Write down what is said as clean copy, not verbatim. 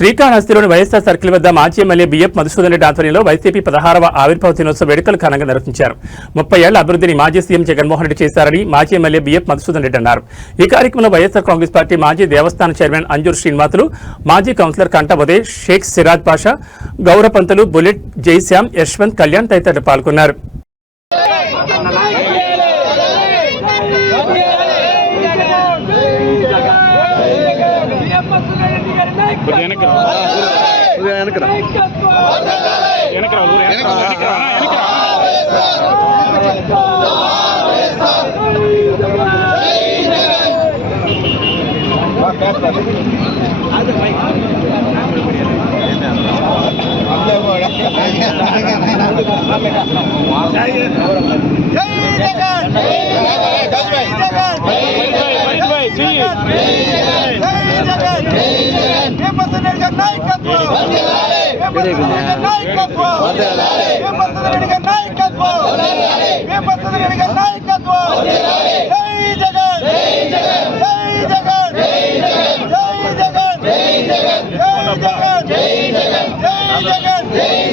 శ్రీకాళహస్తిలోని YSR circle వద్ద మాజీ MLA BF Madhusudan Reddy ఆధ్వర్యంలో వైసీపీ 16వ ఆవిర్భావ దినోత్సవ వేడుకలు ఘనంగా నిర్వహించారు. 30 ఏళ్ల అభివృద్ధిని మాజీ సీఎం జగన్మోహన్ రెడ్డి చేశారని మాజీ ఎమ్మెల్యే బిఎఫ్ మధుసూదన్ రెడ్డి అన్నారు. ఈ కార్యక్రమంలో వైఎస్ఆర్ కాంగ్రెస్ పార్టీ మాజీ దేవస్థాన చైర్మన్ అంజూర్ శ్రీనివాసులు, మాజీ కౌన్సిలర్ కంట ఉదయ్, షేక్ సిరాజ్ పాషా, గౌరపంతులు, బుల్లెట్, జైశ్యామ్, యశ్వంత్, కళ్యాణ్ తదితరులు పాల్గొన్నారు. జై జగన్